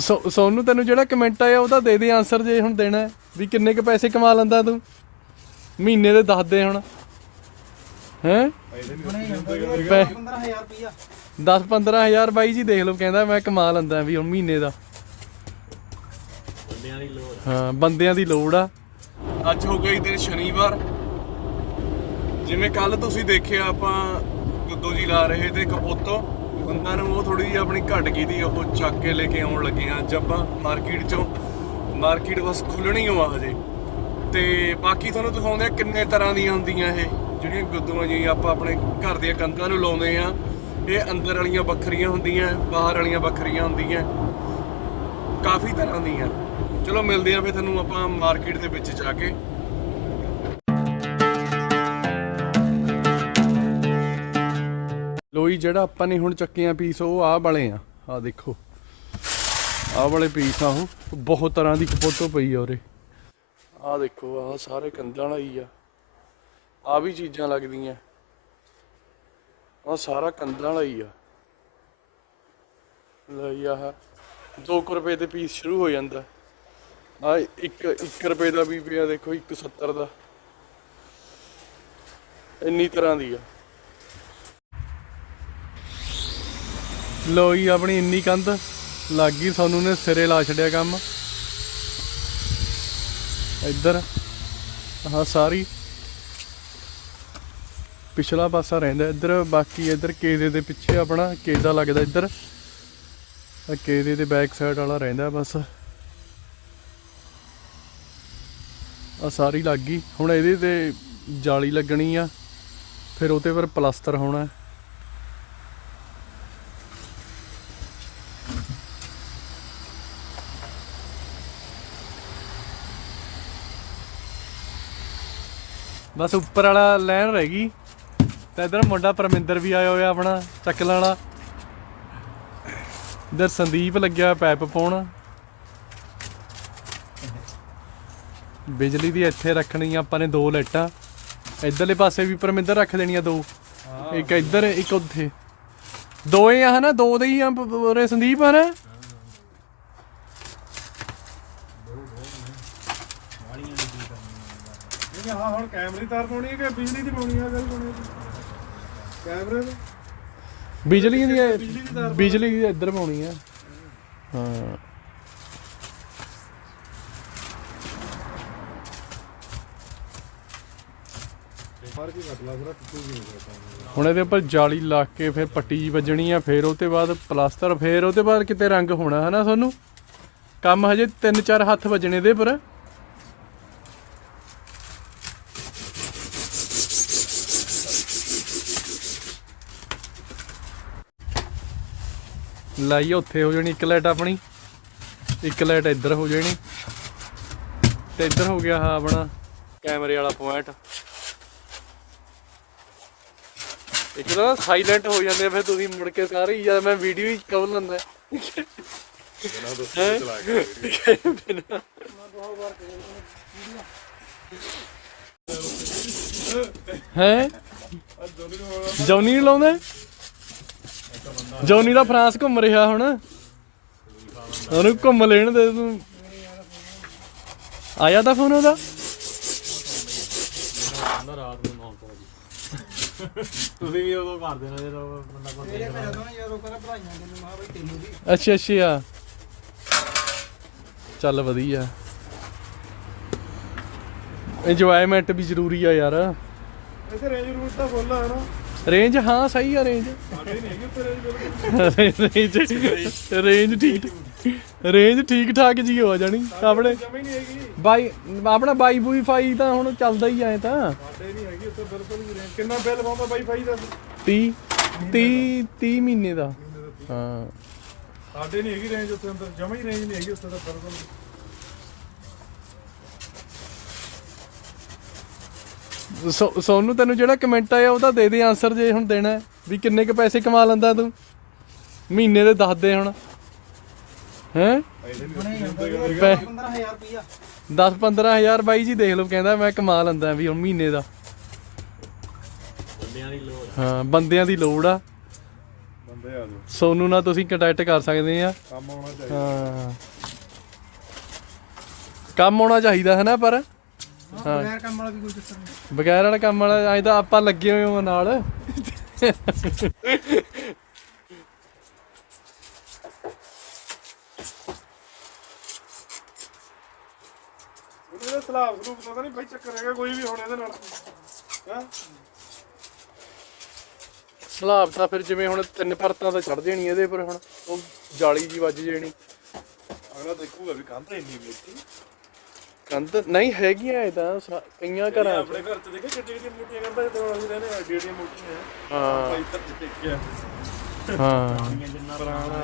ਸੋ- ਸੋਨੂੰ ਤੈਨੂੰ ਜਿਹੜਾ ਕਮੈਂਟ ਆਇਆ ਉਹਦਾ ਦੇ ਦੇ ਆਨਸਰ ਜੇ ਹੁਣ ਦੇਣਾ ਹੈ। ਵੀ ਕਿੰਨੇ ਕ ਪੈਸੇ ਕਮਾ ਲੈਂਦਾ ਤੂੰ? ਮਹੀਨੇ ਦੇ ਦੱਸ ਦੇ ਹੁਣ। ਹੈ? ਪੈ- 15000 ਰੁਪਇਆ 10 15000 ਬਾਈ ਜੀ ਦੇਖ ਲਓ ਕਹਿੰਦਾ ਮੈਂ ਕਮਾ ਲੈਂਦਾ ਵੀ ਹੁਣ ਮਹੀਨੇ ਦਾ। ਬੰਦਿਆਂ ਦੀ ਲੋੜ ਹਾਂ ਬੰਦਿਆਂ ਦੀ ਲੋੜ ਆ। ਅੱਜ ਹੋ ਗਈ ਦਿਨ ਸ਼ਨੀਵਾਰ। ਜਿਵੇਂ ਕੱਲ ਤੁਸੀਂ ਦੇਖਿਆ ਆਪਾਂ ਗੁੱਦੋ ਜੀ ਲਾ ਰਹੇ ਤੇ ਕਪੋਤੋ ਬੰਦਾ ਨੂੰ ਉਹ ਥੋੜੀ ਜਿਹੀ ਆਪਣੀ ਘਟ ਗਈ ਦੀ ਉਹ ਚੱਕ ਕੇ ਲੈ ਕੇ ਆਉਣ ਲੱਗੇ ਆ ਅੱਜ ਆਪਾਂ ਮਾਰਕੀਟ ਚੋਂ, ਮਾਰਕੀਟ ਬਸ ਖੁੱਲਣੀ ਓ ਆ ਹਜੇ। ਤੇ ਬਾਕੀ ਤੁਹਾਨੂੰ ਦਿਖਾਉਂਦੇ ਆ ਕਿੰਨੇ ਤਰ੍ਹਾਂ ਦੀਆਂ ਹੁੰਦੀਆਂ ਇਹ, ਜਿਹੜੀਆਂ ਗੁੱਦੋਆਂ ਜੀ ਆਪਾਂ ਆਪਣੇ ਘਰ ਦੀਆਂ ਕੰਧਾਂ ਨੂੰ ਲਾਉਂਦੇ ਆ ਇਹ ਅੰਦਰ ਵਾਲੀਆਂ ਵੱਖਰੀਆਂ ਹੁੰਦੀਆਂ, ਬਾਹਰ ਵਾਲੀਆਂ ਵੱਖਰੀਆਂ ਹੁੰਦੀਆਂ। ਕਾਫੀ ਤਰ੍ਹਾਂ ਦੀਆਂ। ਚਲੋ ਮਿਲਦੇ ਆ ਫਿਰ ਤੁਹਾਨੂੰ ਆਪਾਂ ਮਾਰਕੀਟ ਦੇ ਵਿੱਚ ਜਾ ਕੇ। ਲੋਈ ਜਿਹੜਾ ਆਪਾਂ ਨੇ ਹੁਣ ਚੱਕੀਆਂ ਪੀਸ ਉਹ ਆਹ ਵਾਲੇ ਆ। ਆ ਦੇਖੋ। ਆਹ ਵਾਲੇ ਪੀਸ ਆ ਉਹ। ਬਹੁਤ ਤਰ੍ਹਾਂ ਦੀ ਕਪੋਤੋ ਪਈ ਆ ਉਰੇ। ਆਹ ਦੇਖੋ, ਆਹ ਸਾਰੇ ਕੰਧਾਂ ਵਾਲਾ ਹੀ ਆ। ਆ ਵੀ ਚੀਜ਼ਾਂ ਲੱਗਦੀਆਂ। ਆਹ ਸਾਰਾ ਕੰਧਾਂ ਵਾਲਾ ਹੀ ਆ। ਲਈ ਆਹ 2 ਰੁਪਏ ਦੇ ਪੀਸ ਸ਼ੁਰੂ ਹੋ ਜਾਂਦਾ। ਆ 1 1 ਰੁਪਏ ਦਾ ਵੀ ਪਿਆ, ਦੇਖੋ 170 ਦਾ। ਇੰਨੀ ਤਰ੍ਹਾਂ ਦੀ ਆ। ਲੋ ਜੀ, ਆਪਣੀ ਇੰਨੀ ਕੰਧ ਲੱਗ ਗਈ, ਸਾਨੂੰ ਨੇ ਸਿਰੇ ਲਾ ਛੱਡਿਆ ਕੰਮ। ਇੱਧਰ, ਆਹ ਸਾਰੀ ਪਿਛਲਾ ਪਾਸਾ ਰਹਿੰਦਾ ਇੱਧਰ, ਬਾਕੀ ਇੱਧਰ ਕੇਦੇ ਦੇ ਪਿੱਛੇ ਆਪਣਾ ਕੇਦਾ ਲੱਗਦਾ ਇੱਧਰ। ਆ ਕੇਦੇ ਦੇ ਬੈਕ ਸਾਈਡ ਵਾਲਾ ਰਹਿੰਦਾ ਬਸ। ਆ ਸਾਰੀ ਲੱਗ ਗਈ। ਹੁਣ ਇਹਦੇ ਤੇ ਜਾਲੀ ਲੱਗਣੀ ਆ, ਫਿਰ ਉਹਤੇ ਪਰ ਪਲਾਸਟਰ ਹੋਣਾ। ਬਸ ਉੱਪਰ ਵਾਲਾ ਲਾਈਨ ਰਹਿ ਗਈ। ਤੇ ਇਧਰ ਮੁੰਡਾ ਪਰਮਿੰਦਰ ਵੀ ਆਇਆ ਹੋਇਆ ਆਪਣਾ ਚੱਕਲ ਵਾਲਾ। ਇਧਰ ਸੰਦੀਪ ਲੱਗਿਆ ਪੈਪ ਪਾਉਣ। ਬਿਜਲੀ ਦੀ ਇੱਥੇ ਰੱਖਣੀ ਆ ਆਪਾਂ ਨੇ ਦੋ ਲਾਈਟਾਂ। ਇਧਰਲੇ ਪਾਸੇ ਵੀ ਪਰਮਿੰਦਰ ਰੱਖ ਦੇਣੀਆਂ ਦੋ। ਇੱਕ ਇੱਧਰ ਇੱਕ ਉੱਥੇ। ਦੋ ਹੀ ਆ ਹਨਾ ਦੋ ਦੇ ਹੀ ਆ ਉਰੇ ਸੰਦੀਪ ਹਨਾ? ਇਹ ਹਾਂ ਹੁਣ ਕੈਮਰੇ ਦੀ ਤਾਰ ਪਾਉਣੀ ਹੈ ਕਿ ਬਿਜਲੀ ਦੀ ਪਾਉਣੀ ਹੈ? ਗੱਲ ਪਾਉਣੀ ਹੈ ਕੈਮਰੇ ਦੀ ਬਿਜਲੀ ਦੀ ਬਿਜਲੀ ਦੀ ਇੱਧਰ ਪਾਉਣੀ ਹਾਂ। ਹੀ। ਹੁਣ ਇਹਦੇ ਉੱਪਰ ਜਾਲੀ ਲਾ ਕੇ ਫਿਰ ਪੱਟੀ ਜੀ ਵੱਜਣੀ ਆ ਫਿਰ ਉਹ ਤੇ ਬਾਅਦ ਪਲਾਸਟਰ ਫਿਰ ਉਹ ਤੇ ਬਾਅਦ ਕਿਤੇ ਰੰਗ ਹੋਣਾ ਹਨਾ ਤੁਹਾਨੂੰ ਕੰਮ ਹਜੇ 3-4 ਹੱਥ ਵੱਜਣੇ ਇਹਦੇ ਪਰ। ਲਾਈ ਉੱਥੇ ਹੋ ਜਾਣੀ ਇੱਕ ਲਾਈਟ ਆਪਣੀ। ਇੱਕ ਲਾਈਟ ਇੱਧਰ ਹੋ ਜਾਣੀ। ਤੇ ਇੱਧਰ ਹੋ ਗਿਆ ਆਹ ਆਪਣਾ ਕੈਮਰੇ ਵਾਲਾ ਪੁਆਇੰਟ ਇੱਕ ਤਾਂ ਸਾਇਲੈਂਟ ਹੋ ਜਾਂਦੇ ਆ ਫਿਰ ਤੁਸੀਂ ਮੁੜ ਕੇ ਸਾਰੇ ਜਦ ਮੈਂ ਵੀਡੀਓ ਹੀ ਕਵਰ ਲੈਂਦਾ। ਹੈ? ਜੌਨੀ ਲਾਉਂਦਾ ਜੌਨੀ ਦਾ ਫਰਾਂਸ ਘੁੰਮ ਰਿਹਾ ਹੁਣ। ਉਹਨੂੰ ਘੁੰਮ ਲੈਣ ਦੇ ਤੂੰ। ਆਇਆ ਤਾਂ ਫੋਨ ਉਹਦਾ? ਆਂਦਾ ਰਾਤ ਨੂੰ 9 ਵਜੇ ਤੁਸੀਂ ਵੀ ਉਦੋਂ ਕਰ ਦੇਣਾ ਜਦੋਂ ਬੰਦਾ ਕੋਲ ਮੇਰੇ ਘਰ ਤੋਂ ਯਾਰ ਉਹ ਕਹਿੰਦਾ ਭਰਾਈਆਂ ਮੈਨੂੰ ਮਾ ਬਈ ਤੈਨੂੰ ਵੀ। ਅੱਛਾ ਅੱਛਾ। ਚੱਲ ਵਧੀਆ। ਇੰਜੋਇਮੈਂਟ ਵੀ ਜ਼ਰੂਰੀ ਆ ਯਾਰ। ਇੱਥੇ ਰੇਂਜ ਰੂਟ ਤਾਂ ਫੁੱਲ ਆ ਨਾ। ਰੇਂਜ ਹਾਂ ਸਹੀ ਆ ਰੇਂਜ। ਰੇਂਜ ਰੇਂਜ ਠੀਕ ਰੇਂਜ ਠੀਕ ਠਾਕ ਜੀ ਹੋ ਜਾਣੀ ਆਪਣੇ ਬਾਈ ਆਪਣਾ ਬਾਈ ਬੂਈ ਫਾਈ ਤਾਂ ਹੁਣ ਚੱਲਦਾ ਹੀ ਆਏ ਤਾਂ। ਸਾਡੇ ਨਹੀਂ ਹੈਗੀ ਉੱਤੇ ਬਿਲਕੁਲ ਵੀ ਰੇਂਜ ਕਿੰਨਾ ਬਿੱਲ ਪਾਉਂਦਾ ਬਾਈ ਭਾਈ ਦਾ? 30 30 30 ਮਹੀਨੇ ਦਾ ਹਾਂ। ਸਾਡੇ ਨਹੀਂ ਹੈਗੀ ਰੇਂਜ ਉੱਤੇ ਅੰਦਰ ਜਮਾ ਹੀ ਰੇਂਜ ਨਹੀਂ ਹੈਗੀ ਉੱਤੇ ਤਾਂ ਬਿਲਕੁਲ। ਸੋ ਸੋਨੂੰ ਤੈਨੂੰ ਜਿਹੜਾ ਕਮੈਂਟ ਆਇਆ ਉਹਦਾ ਦੇ ਦੇ ਆਨਸਰ ਜੇ ਹੁਣ ਦੇਣਾ ਹੈ। ਵੀ ਕਿੰਨੇ ਕ ਪੈਸੇ ਕਮਾ ਲੈਂਦਾ ਤੂੰ? ਮਹੀਨੇ ਦੇ ਦੱਸ ਦੇ ਹੁਣ। ਹੈ? ਪੈ- 15000 ਰੁਪਇਆ 10 15000 ਬਾਈ ਜੀ ਦੇਖ ਲਓ ਕਹਿੰਦਾ ਮੈਂ ਕਮਾ ਲੈਂਦਾ ਵੀ ਹੁਣ ਮਹੀਨੇ ਦਾ। ਬੰਦਿਆਂ ਦੀ ਲੋੜ ਹਾਂ ਬੰਦਿਆਂ ਦੀ ਲੋੜ ਆ। ਹੁੰਦੇ ਆ ਜੋ ਸੋਨੂੰ ਨਾਲ ਤੁਸੀਂ ਕੰਟੈਕਟ ਕਰ ਸਕਦੇ ਆ। ਕੰਮ ਆਉਣਾ ਚਾਹੀਦਾ। ਹਾਂ। ਕੰਮ ਆਉਣਾ ਚਾਹੀਦਾ ਹੈ ਨਾ ਪਰ। ਹਾਂ। ਬਗੈਰ ਕੰਮ ਵਾਲਾ ਵੀ ਕੋਈ ਚੱਕਰ ਨਹੀਂ। ਬਗੈਰ ਵਾਲਾ ਕੰਮ ਵਾਲਾ ਐਂ ਤਾਂ ਆਪਾਂ ਲੱਗੇ ਹੋਏ ਹਾਂ ਨਾਲ। ਉਹਦੇ ਸਲਾਬ ਸਲੂਬ ਪਤਾ ਨਹੀਂ ਬਾਈ ਚੱਕਰ ਹੈਗਾ ਕੋਈ ਵੀ ਹੁਣ ਇਹਦੇ ਨਾਲ। ਹਾਂ? ਸਲਾਬ ਤਾਂ ਫਿਰ ਜਿਵੇਂ ਹੁਣ ਤਿੰਨ ਪਰਤਾਂ ਤਾਂ ਚੜ ਜਾਣੀ ਇਹਦੇ ਪਰ ਹੁਣ ਉਹ ਜਾਲੀ ਜੀ ਵੱਜ ਜਾਣੀ। ਅਗਲਾ ਦੇਖੂਗਾ ਵੀ ਕੰਧ ਇੰਨੀ ਮੇਤੀ ਕੰਧ ਨਹੀਂ ਹੈਗੀਆਂ ਇਹ ਤਾਂ ਸਾ- ਕਈਆਂ ਘਰਾਂ 'ਚ। ਆਪਣੇ ਘਰ ਚ ਦੇਖੇ ਕਿੱਡੀ ਕਿੱਡੀ ਮੋਟੀਆਂ ਕੰਧਾਂ ਜਿੱਦਾਂ ਅਸੀਂ ਰਹਿੰਦੇ ਆ ਏਡੀ ਏਡੀਆਂ ਮੋਟੀਆਂ। ਹਾਂ। ਦੇਖਿਆ। ਹਾਂ। ਪੁਰਾਣਾ